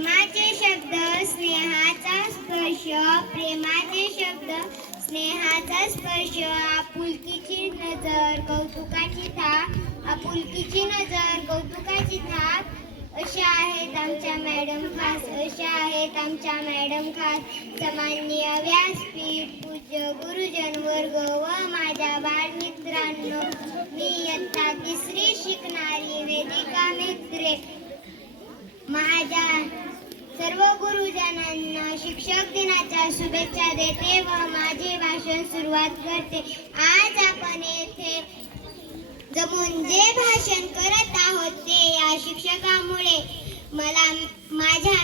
प्रेमाचे शब्द स्नेहाचा स्पर्श, प्रेमाचे शब्द स्नेहाचा स्पर्श, आपुलकीची नजर कौतुकाची थाप, आपुलकीची नजर कौतुकाची थाप, अशा आहेत आमच्या मॅडम खास, अशा आहेत आमच्या मॅडम खास. सामान्य व्यासपीठ, पूज्य गुरुजन वर्ग व माझ्या बालमित्रांनो, मी इयत्ता 3री शिकणारी वेदिका मित्रे, माझ्या सर्व गुरुजनांना शिक्षक दिनाच्या शुभेच्छा देते व माझे भाषण सुरुवात करते. आज आपण येथे जमून जे भाषण करत आहोत ते या शिक्षकामुळे. मला माझ्या